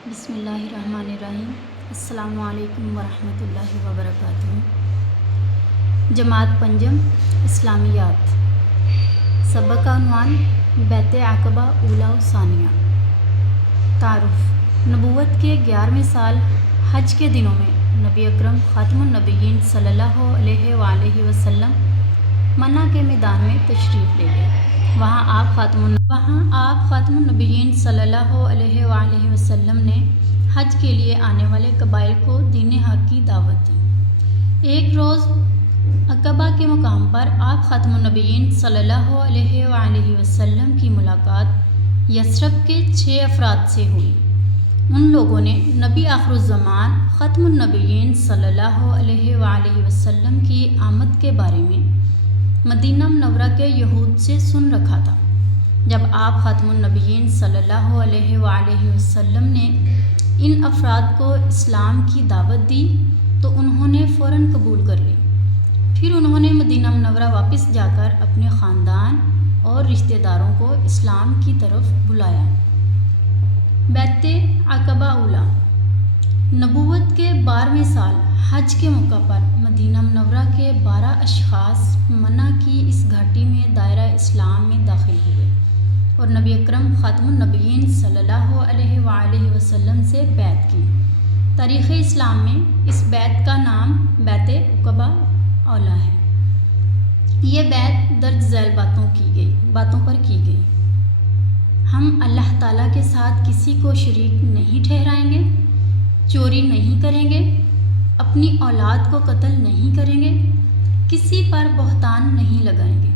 بسم اللہ الرحمن الرحیم۔ السلام علیکم ورحمۃ اللہ وبرکاتہ۔ جماعت پنجم اسلامیات، سبق کا عنوان بیت عقبہ اولیٰ و ثانیہ۔ تعارف: نبوت کے 11ویں سال حج کے دنوں میں نبی اکرم خاتم النبیین صلی اللہ علیہ وآلہ وسلم منع کے میدان میں تشریف لے گئے۔ وہاں آپ خاتم النبیین صلی اللہ علیہ وآلہ وسلم نے حج کے لیے آنے والے قبائل کو دین حق کی دعوت دی۔ ایک روز عقبہ کے مقام پر آپ خاتم النبیین صلی اللہ علیہ وآلہ وسلم کی ملاقات یثرب کے 6 افراد سے ہوئی۔ ان لوگوں نے نبی آخر الزمان ختم النبیین صلی اللہ علیہ وآلہ وسلم کی آمد کے بارے میں مدینہ منورہ کے یہود سے سن رکھا تھا۔ جب آپ خاتم النبیین صلی اللہ علیہ وآلہ وسلم نے ان افراد کو اسلام کی دعوت دی تو انہوں نے فوراً قبول کر لی۔ پھر انہوں نے مدینہ منورہ واپس جا کر اپنے خاندان اور رشتہ داروں کو اسلام کی طرف بلایا۔ بیت عقبہ اولیٰ، نبوت کے 12ویں سال حج کے موقع پر مدینہ منورہ کے 12 اشخاص منع کی اس گھاٹی میں دائرہ اسلام میں داخل ہوئے اور نبی اکرم خاتم النبیین صلی اللہ علیہ وآلہ وسلم سے بیعت کی۔ تاریخ اسلام میں اس بیعت کا نام بیت عقبہ اولیٰ ہے۔ یہ بیعت درج ذیل باتوں پر کی گئی۔ ہم اللہ تعالیٰ کے ساتھ کسی کو شریک نہیں ٹھہرائیں گے، چوری نہیں کریں گے، اپنی اولاد کو قتل نہیں کریں گے، کسی پر بہتان نہیں لگائیں گے،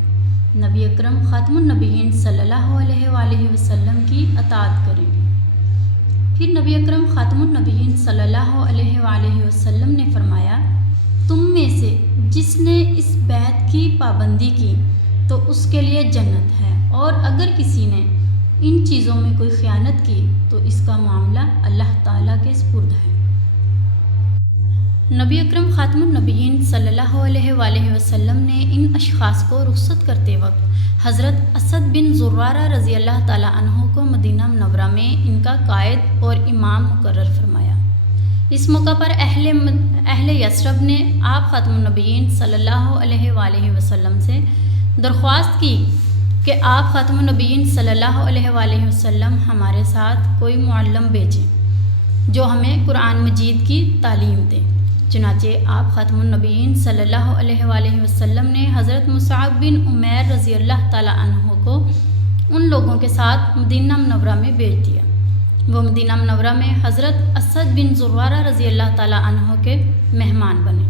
نبی اکرم خاتم النبیین صلی اللہ علیہ وآلہ وسلم کی اطاعت کریں گے۔ پھر نبی اکرم خاتم النبیین صلی اللہ علیہ وآلہ وسلم نے فرمایا، تم میں سے جس نے اس بیعت کی پابندی کی تو اس کے لیے جنت ہے، اور اگر کسی نے ان چیزوں میں کوئی خیانت کی تو اس کا معاملہ اللہ تعالیٰ کے سپرد ہے۔ نبی اکرم خاتم النبیین صلی اللہ علیہ وآلہ وسلم نے ان اشخاص کو رخصت کرتے وقت حضرت اسد بن زرارہ رضی اللہ تعالیٰ عنہ کو مدینہ منورہ میں ان کا قائد اور امام مقرر فرمایا۔ اس موقع پر اہل یثرب نے آپ خاتم النبیین صلی اللہ علیہ وآلہ وسلم سے درخواست کی کہ آپ خاتم النبیین صلی اللہ علیہ وآلہ وسلم ہمارے ساتھ کوئی معلم بھیجیں جو ہمیں قرآن مجید کی تعلیم دے۔ چنانچہ آپ خاتم النبیین صلی اللہ علیہ وآلہ وسلم نے حضرت مصعب بن عمیر رضی اللہ تعالیٰ عنہ کو ان لوگوں کے ساتھ مدینہ منورہ میں بھیج دیا۔ وہ مدینہ منورہ میں حضرت اسد بن زرارہ رضی اللہ تعالیٰ عنہ کے مہمان بنے۔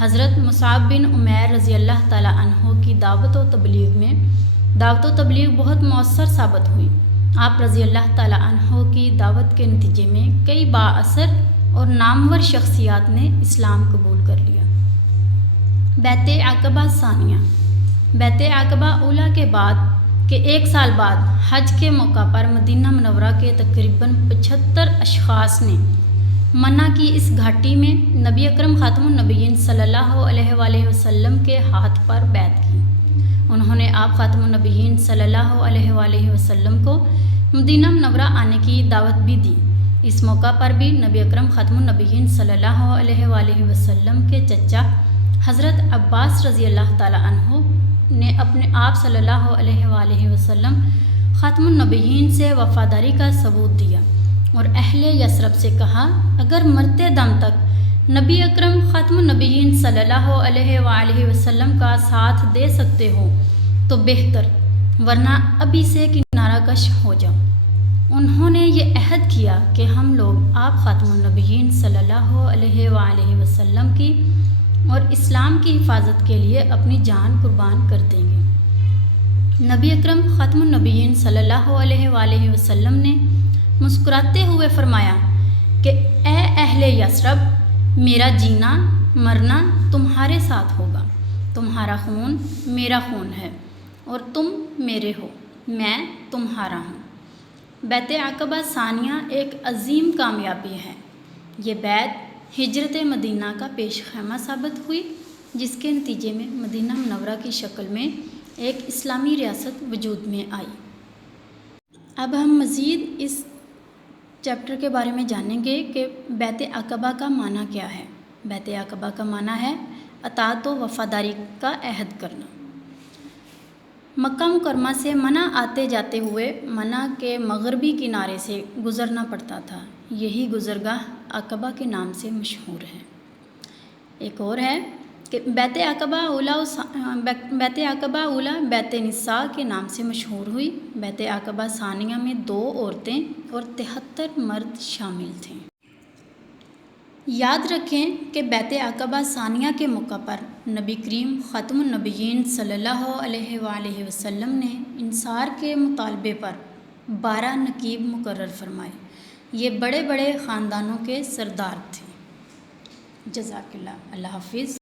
حضرت مصعب بن عمیر رضی اللہ تعالیٰ عنہ کی دعوت و تبلیغ بہت مؤثر ثابت ہوئی۔ آپ رضی اللہ تعالیٰ عنہ کی دعوت کے نتیجے میں کئی بااثر اور نامور شخصیات نے اسلام قبول کر لیا۔ بیت عقبہ ثانیہ، بیت عقبہ اولیٰ کے بعد کے 1 سال بعد حج کے موقع پر مدینہ منورہ کے تقریباً 75 اشخاص نے منع کی اس گھاٹی میں نبی اکرم خاتم النبیین صلی اللہ علیہ وآلہ وسلم کے ہاتھ پر بیعت کی۔ انہوں نے آپ خاتم النبیین صلی اللہ علیہ وآلہ وسلم کو مدینہ منورہ آنے کی دعوت بھی دی۔ اس موقع پر بھی نبی اکرم خاتم النبیین صلی اللہ علیہ وآلہ وسلم کے چچا حضرت عباس رضی اللہ تعالیٰ عنہ نے اپنے آپ صلی اللہ علیہ وآلہ وسلم خاتم النبیین سے وفاداری کا ثبوت دیا اور اہل یثرب سے کہا، اگر مرتے دم تک نبی اکرم خاتم النبیین صلی اللہ علیہ وآلہ وسلم کا ساتھ دے سکتے ہو تو بہتر، ورنہ ابھی سے کنارہ کش ہو جاؤ۔ انہوں نے یہ عہد کیا کہ ہم لوگ آپ خاتم النبیین صلی اللہ علیہ وآلہ وسلم کی اور اسلام کی حفاظت کے لیے اپنی جان قربان کر دیں گے۔ نبی اکرم خاتم النبیین صلی اللہ علیہ وآلہ وسلم نے مسکراتے ہوئے فرمایا کہ اے اہل یثرب، میرا جینا مرنا تمہارے ساتھ ہوگا، تمہارا خون میرا خون ہے اور تم میرے ہو، میں تمہارا ہوں۔ بیت عقبہ ثانیہ ایک عظیم کامیابی ہے۔ یہ بیعت ہجرت مدینہ کا پیش خیمہ ثابت ہوئی، جس کے نتیجے میں مدینہ منورہ کی شکل میں ایک اسلامی ریاست وجود میں آئی۔ اب ہم مزید اس چیپٹر کے بارے میں جانیں گے کہ بیعت عقبہ کا معنی کیا ہے۔ بیعت عقبہ کا معنی ہے اطاعت و وفاداری کا عہد کرنا۔ مکہ مکرمہ سے منع آتے جاتے ہوئے منع کے مغربی کنارے سے گزرنا پڑتا تھا، یہی گزرگاہ عقبہ کے نام سے مشہور ہے۔ ایک اور ہے کہ بیعت عقبہ اولیٰ بیعت نساء کے نام سے مشہور ہوئی۔ بیعت عقبہ ثانیہ میں 2 عورتیں اور 73 مرد شامل تھے۔ یاد رکھیں کہ بیعت عقبہ ثانیہ کے موقع پر نبی کریم خاتم النبیین صلی اللہ علیہ وآلہ وسلم نے انصار کے مطالبے پر 12 نقیب مقرر فرمائے۔ یہ بڑے بڑے خاندانوں کے سردار تھے۔ جزاک اللہ۔ اللہ حافظ۔